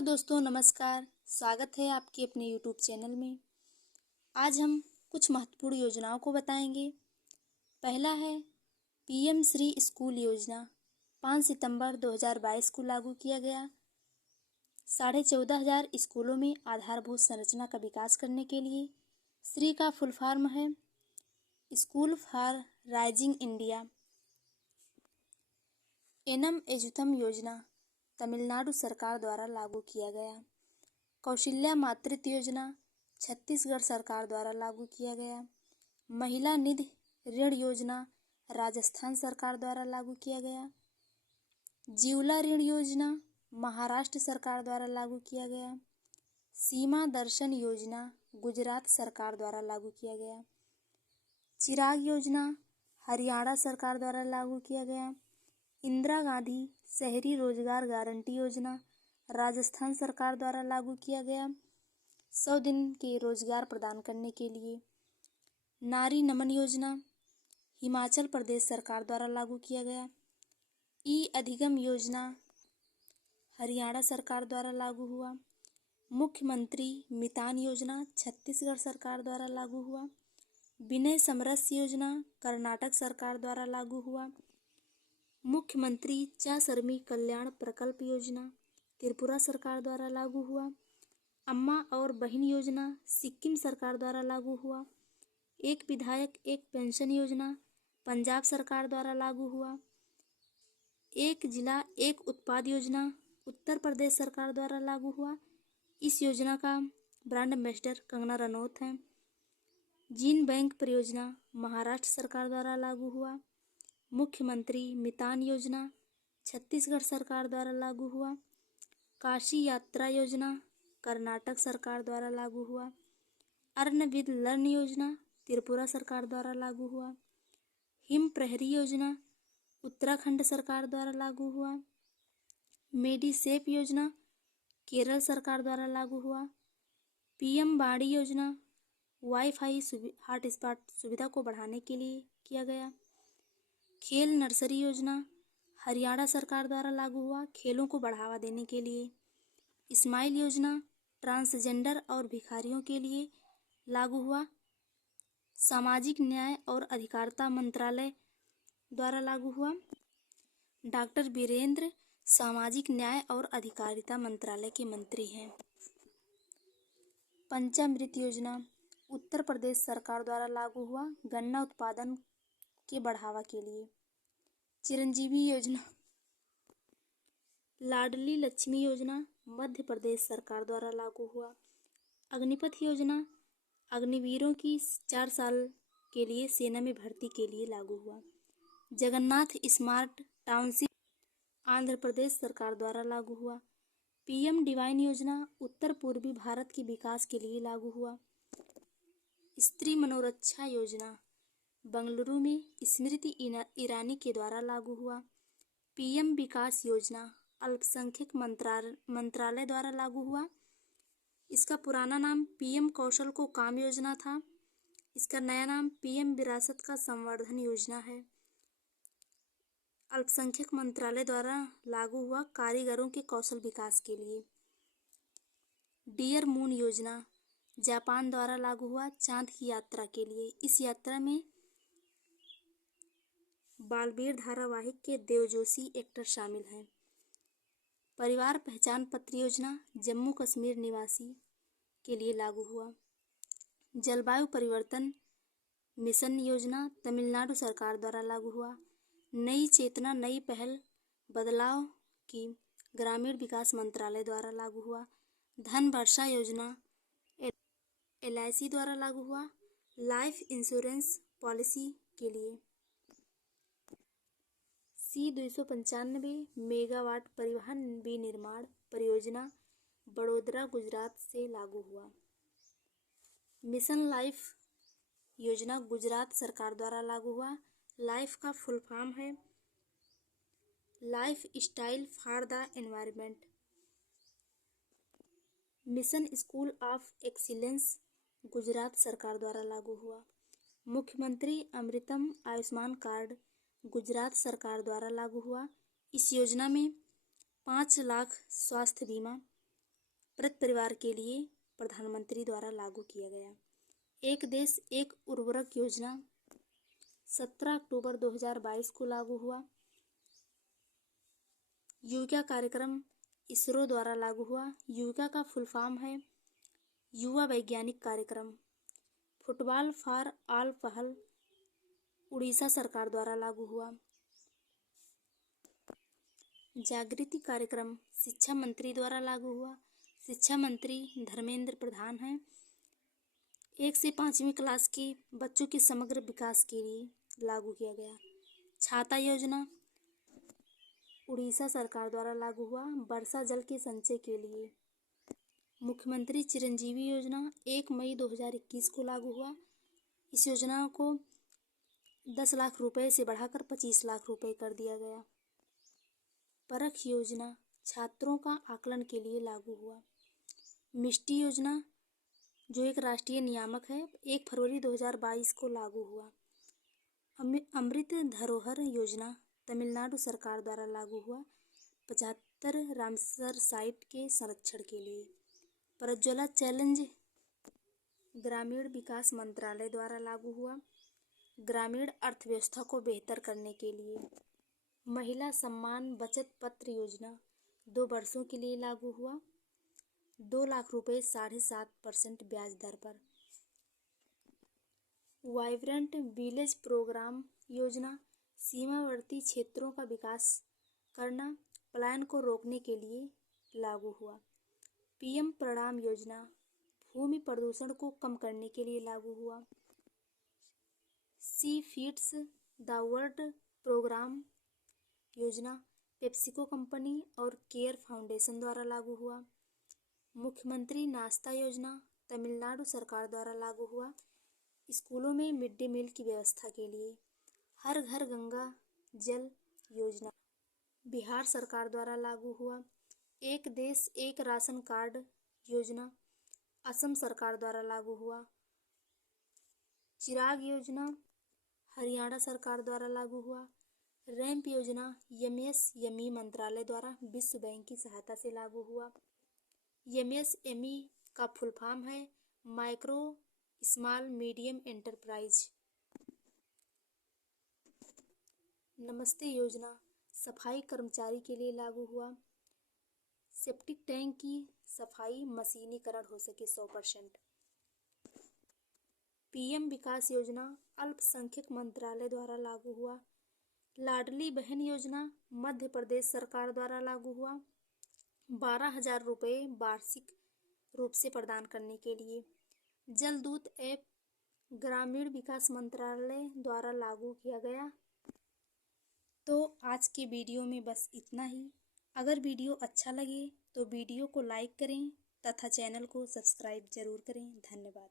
Hello दोस्तों, नमस्कार। स्वागत है आपके अपने यूट्यूब चैनल में। आज हम कुछ महत्वपूर्ण योजनाओं को बताएंगे। पहला है पीएम श्री स्कूल योजना। 5 सितंबर 2022 को लागू किया गया। 14,500 स्कूलों में आधारभूत संरचना का विकास करने के लिए। श्री का फुल फॉर्म है school for rising India. Annum Ezhutham योजना तमिलनाडु सरकार द्वारा लागू किया गया। कौशल्या मातृत्व योजना छत्तीसगढ़ सरकार द्वारा लागू किया गया। महिला निधि ऋण योजना राजस्थान सरकार द्वारा लागू किया गया। जीवला ऋण योजना महाराष्ट्र सरकार द्वारा लागू किया गया। सीमा दर्शन योजना गुजरात सरकार द्वारा लागू किया गया। चिराग योजना हरियाणा सरकार द्वारा लागू किया गया। इंदिरा गांधी शहरी रोजगार गारंटी योजना राजस्थान सरकार द्वारा लागू किया गया। 100 दिन के रोजगार प्रदान करने के लिए। नारी नमन योजना हिमाचल प्रदेश सरकार द्वारा लागू किया गया। ई अधिगम योजना हरियाणा सरकार द्वारा लागू हुआ। मुख्यमंत्री मितान योजना छत्तीसगढ़ सरकार द्वारा लागू हुआ। विनय समरस योजना कर्नाटक सरकार द्वारा लागू हुआ। मुख्यमंत्री चासर्मी कल्याण प्रकल्प योजना त्रिपुरा सरकार द्वारा लागू हुआ। अम्मा और बहन योजना सिक्किम सरकार द्वारा लागू हुआ। एक विधायक एक पेंशन योजना पंजाब सरकार द्वारा लागू हुआ। एक जिला एक उत्पाद योजना उत्तर प्रदेश सरकार द्वारा लागू हुआ। इस योजना का ब्रांड एम्बेसडर कंगना रनौत हैं। जीन बैंक परियोजना महाराष्ट्र सरकार द्वारा लागू हुआ। मुख्यमंत्री मितान योजना छत्तीसगढ़ सरकार द्वारा लागू हुआ। काशी यात्रा योजना कर्नाटक सरकार द्वारा लागू हुआ। अर्न विद लर्न योजना त्रिपुरा सरकार द्वारा लागू हुआ। हिम प्रहरी योजना उत्तराखंड सरकार द्वारा लागू हुआ। मेडिसेफ योजना केरल सरकार द्वारा लागू हुआ। पीएम बाड़ी योजना वाईफाई हॉटस्पॉट सुविधा को बढ़ाने के लिए किया गया। खेल नर्सरी योजना हरियाणा सरकार द्वारा लागू हुआ खेलों को बढ़ावा देने के लिए। स्माइल योजना ट्रांसजेंडर और भिखारियों के लिए लागू हुआ। सामाजिक न्याय और अधिकारिता मंत्रालय द्वारा लागू हुआ। डॉक्टर वीरेंद्र सामाजिक न्याय और अधिकारिता मंत्रालय के मंत्री हैं। पंचामृत योजना उत्तर प्रदेश सरकार द्वारा लागू हुआ गन्ना उत्पादन के बढ़ावा के लिए। चिरंजीवी योजना लाडली लक्ष्मी योजना मध्य प्रदेश सरकार द्वारा लागू हुआ। अग्निपथ योजना अग्निवीरों की 4 साल के लिए सेना में भर्ती के लिए लागू हुआ। जगन्नाथ स्मार्ट टाउनशिप आंध्र प्रदेश सरकार द्वारा लागू हुआ। पीएम डिवाइन योजना उत्तर पूर्वी भारत के विकास के लिए लागू हुआ। स्त्री मनोरक्षा योजना बंगलुरु में स्मृति ईरानी के द्वारा लागू हुआ। पीएम विकास योजना अल्पसंख्यक मंत्रालय द्वारा लागू हुआ। इसका पुराना नाम पीएम कौशल को काम योजना था। इसका नया नाम पीएम विरासत का संवर्धन योजना है। अल्पसंख्यक मंत्रालय द्वारा लागू हुआ कारीगरों के कौशल विकास के लिए। डियर मून योजना जापान द्वारा लागू हुआ चांद की यात्रा के लिए। इस यात्रा में बालवीर धारावाहिक के देवजोशी एक्टर शामिल हैं। परिवार पहचान पत्र योजना जम्मू कश्मीर निवासी के लिए लागू हुआ। जलवायु परिवर्तन मिशन योजना तमिलनाडु सरकार द्वारा लागू हुआ। नई चेतना नई पहल बदलाव की ग्रामीण विकास मंत्रालय द्वारा लागू हुआ। धन वर्षा योजना एलआईसी द्वारा लागू हुआ लाइफ इंश्योरेंस पॉलिसी के लिए। C295 मेगावाट परिवहन विनिर्माण परियोजना बड़ोदरा गुजरात से लागू हुआ। मिशन लाइफ योजना गुजरात सरकार द्वारा लागू हुआ। लाइफ का फुल फॉर्म है life style for the environment. Mission school of excellence Gujarat सरकार द्वारा लागू हुआ। मुख्यमंत्री अमृतम आयुष्मान कार्ड गुजरात सरकार द्वारा लागू हुआ। इस योजना में 5 लाख स्वास्थ्य बीमा प्रति परिवार के लिए प्रधानमंत्री द्वारा लागू किया गया। एक देश एक उर्वरक योजना 17 अक्टूबर 2022 को लागू हुआ। युविका कार्यक्रम इसरो द्वारा लागू हुआ। युविका का फुल फॉर्म है युवा वैज्ञानिक कार्यक्रम। फुटबॉल फॉर ऑल पहल उड़ीसा सरकार द्वारा लागू हुआ। जागृति कार्यक्रम शिक्षा मंत्री द्वारा लागू हुआ। शिक्षा मंत्री धर्मेंद्र प्रधान हैं। 1 से 5वीं क्लास के बच्चों के समग्र विकास के लिए लागू किया गया। छाता योजना उड़ीसा सरकार द्वारा लागू हुआ, वर्षा जल के संचय के लिए। मुख्यमंत्री चिरंजीवी योजना 1 मई 2021 को लागू हुआ। इस योजना को 10 लाख रुपए से बढ़ाकर 25 लाख रुपए कर दिया गया। परख योजना छात्रों का आकलन के लिए लागू हुआ। मिष्टी योजना जो एक राष्ट्रीय नियामक है 1 फरवरी 2022 को लागू हुआ। अमृत धरोहर योजना तमिलनाडु सरकार द्वारा लागू हुआ। 75 रामसर साइट के संरक्षण के लिए। प्रज्वला चैलेंज ग्रामीण विकास मंत्रालय द्वारा लागू हुआ। ग्रामीण अर्थव्यवस्था को बेहतर करने के लिए। महिला सम्मान बचत पत्र योजना 2 वर्षों के लिए लागू हुआ। 2 लाख रुपए 7.5% ब्याज दर पर। वाइब्रेंट विलेज प्रोग्राम योजना सीमावर्ती क्षेत्रों का विकास करना, पलायन को रोकने के लिए लागू हुआ। पीएम प्रणाम योजना भूमि प्रदूषण को कम करने के लिए लागू हुआ। सी फीड्स द वर्ल्ड प्रोग्राम योजना पेप्सिको कंपनी और केयर फाउंडेशन द्वारा लागू हुआ। मुख्यमंत्री नाश्ता योजना तमिलनाडु सरकार द्वारा लागू हुआ। स्कूलों में मिड डे मील की व्यवस्था के लिए। हर घर गंगा जल योजना बिहार सरकार द्वारा लागू हुआ। एक देश एक राशन कार्ड योजना असम सरकार द्वारा लागू हुआ। चिराग योजना हरियाणा सरकार द्वारा लागू हुआ। रैंप योजना एमएसएमई मंत्रालय द्वारा विश्व बैंक की सहायता से लागू हुआ। एमएसएमई का फुल फॉर्म है माइक्रो स्मॉल मीडियम एंटरप्राइज। नमस्ते योजना सफाई कर्मचारी के लिए लागू हुआ। सेप्टिक टैंक की सफाई मशीनीकरण हो सके 100%। पीएम विकास योजना अल्पसंख्यक मंत्रालय द्वारा लागू हुआ। लाडली बहन योजना मध्य प्रदेश सरकार द्वारा लागू हुआ। 12,000 रुपये वार्षिक रूप से प्रदान करने के लिए। जल दूत ऐप ग्रामीण विकास मंत्रालय द्वारा लागू किया गया। तो आज के वीडियो में बस इतना ही। अगर वीडियो अच्छा लगे तो वीडियो को लाइक करें तथा चैनल को सब्सक्राइब जरूर करें। धन्यवाद।